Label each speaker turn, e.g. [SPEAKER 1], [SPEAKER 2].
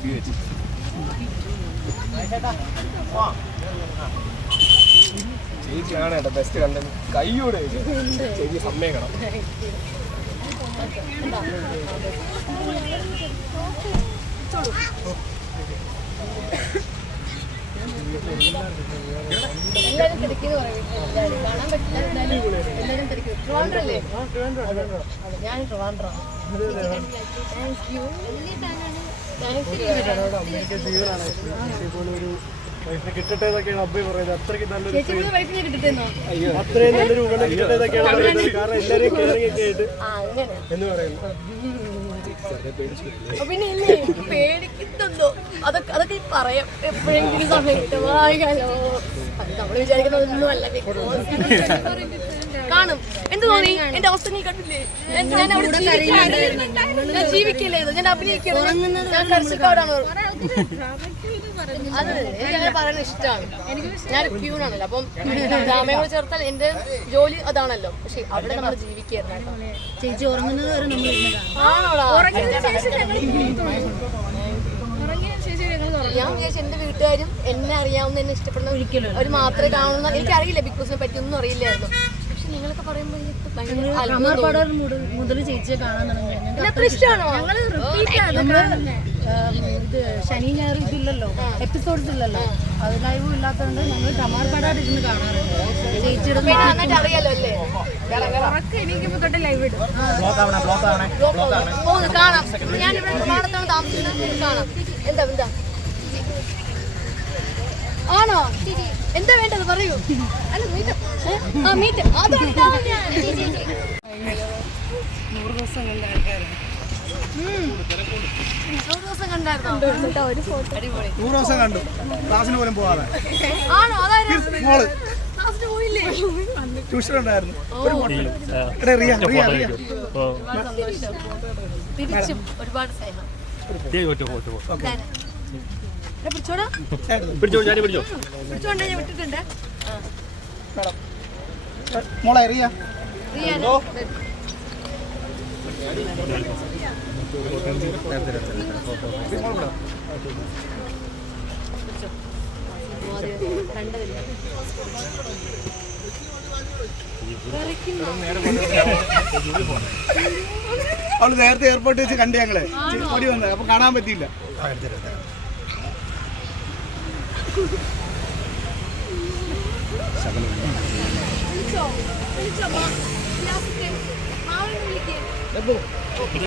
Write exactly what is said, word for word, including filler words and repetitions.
[SPEAKER 1] മുടി വെച്ച് ചേച്ചിയാണ് കേട്ടോ ബെസ്റ്റ് കണ്ടത്. കൈയോടെ ചേച്ചി സമ്മതിക്കണം.
[SPEAKER 2] എല്ലാരും തിരക്കിന്ന് പറയും, കാണാൻ പറ്റില്ല. എല്ലാരും തിരക്കും. ട്രിവാൻഡ്രല്ലേ? ഞാൻ ട്രിവാൻഡ്രം. Thank you.
[SPEAKER 3] കിട്ടട്ടെ എന്നൊക്കെയാണ് അബ്ബി പറയുന്നത്. അത്രയ്ക്ക് നല്ലൊരു
[SPEAKER 2] ചേച്ചി വൈഫിനെ കിട്ടിട്ടെന്നോ?
[SPEAKER 3] അത്രയും നല്ലൊരു ഉടനെ കിട്ടട്ടെ എന്നൊക്കെയാണ് പറയുന്നത്. കാരണം എല്ലാവരെയും കെയറിംഗ് ഒക്കെ ആയിട്ട് എന്ന് പറയുന്നു.
[SPEAKER 2] പിന്നെ ഇല്ലേ പേടിക്കുന്നുണ്ടോ? അതൊക്കെ അതൊക്കെ പറയാം എപ്പോഴെങ്കിലും സമയം കിട്ടും. വായിക്കാലോ, അത് നമ്മൾ വിചാരിക്കുന്നതൊന്നും അല്ല. കാണും. എന്ത് തോന്നി? എന്റെ അവസ്ഥ നീ കണ്ടില്ലേ? ഞാൻ അവിടെ ഞാൻ ജീവിക്കില്ലേ? ഞാൻ അഭിനയിക്കുന്നത്, ഞാൻ കർഷകരാണ്. അത് എനിക്ക് പറയാൻ ഇഷ്ടമാണ്. ഞാൻ പ്യൂണാണല്ലോ, അപ്പം ഡ്രാമയെ കൂടെ ചേർത്താൽ എന്റെ ജോലി അതാണല്ലോ. പക്ഷെ അവിടെ നമ്മൾ ജീവിക്കായിരുന്നു.
[SPEAKER 4] ചേച്ചി ഉറങ്ങുന്നത് വരെ നമ്മൾ
[SPEAKER 2] ആണോടാ? ഞാൻ വിചാരിച്ചു എന്റെ വീട്ടുകാരും എന്നെ അറിയാവുന്ന, എന്നെ ഇഷ്ടപ്പെടുന്ന ഒരിക്കലും അവർ മാത്രമേ കാണുന്ന. എനിക്കറിയില്ല ബിഗ് ബോസിനെ പറ്റി ഒന്നും അറിയില്ലായിരുന്നു. പക്ഷെ നിങ്ങളൊക്കെ പറയുമ്പോൾ
[SPEAKER 4] മുതൽ ചേച്ചിയെ കാണാൻ തുടങ്ങി.
[SPEAKER 2] അത്ര ഇഷ്ടമാണോ?
[SPEAKER 4] ഇത് ശനി ഞായർ ഇതില്ലല്ലോ, എപ്പിസോഡ്സ് ഇല്ലല്ലോ, അത് ലൈവും ഇല്ലാത്തതുകൊണ്ട് ഞങ്ങൾ കമാർപാടായിട്ട് ഇരുന്ന് കാണാറുണ്ട്. ചേച്ചിയുടെ
[SPEAKER 2] അറിയാലോ അല്ലേ?
[SPEAKER 4] എനിക്കിപ്പോ തൊട്ട് ലൈവ് ഇടും.
[SPEAKER 2] കാണാം. ഞാനിവിടെ നിർമ്മാണത്താണ് താമസിക്കുന്നത്. കാണാം. എന്താ എന്താ ആണോ? എന്താ വേണ്ടത് പറയൂ. അല്ല മീറ്റ് ആ മീറ്റ് അതാണ് ഞാൻ.
[SPEAKER 4] നൂറ് ദിവസം കണ്ട ആൾക്കാരാണ്.
[SPEAKER 2] നൂറ് ദിവസം കണ്ടായിരുന്നോ? ഒരു ഫോട്ടോ അടിപൊളി.
[SPEAKER 3] നൂറ് ദിവസം കണ്ടു, ക്ലാസ്സിന് പോലും പോകാതെ.
[SPEAKER 2] ആണോ? അതായത്
[SPEAKER 3] മോള്
[SPEAKER 2] ക്ലാസ്സിന് പോയില്ലേ?
[SPEAKER 3] ട്യൂഷൻ ഉണ്ടായിരുന്നു.
[SPEAKER 2] തിരിച്ചും ഒരുപാട് സ്നേഹം. പിടിച്ചോടാ, പിടിച്ചോണ്ടേ ഞാൻ വിട്ടിട്ടുണ്ട്.
[SPEAKER 3] മോളെ അറിയാ അവള് നേരത്തെ എയർപോർട്ടിൽ വെച്ച് കണ്ടു ഞങ്ങളെ. ഓടി വന്നത് അപ്പൊ കാണാൻ പറ്റിയില്ല.
[SPEAKER 2] വിളിച്ചോ വിളിച്ചോ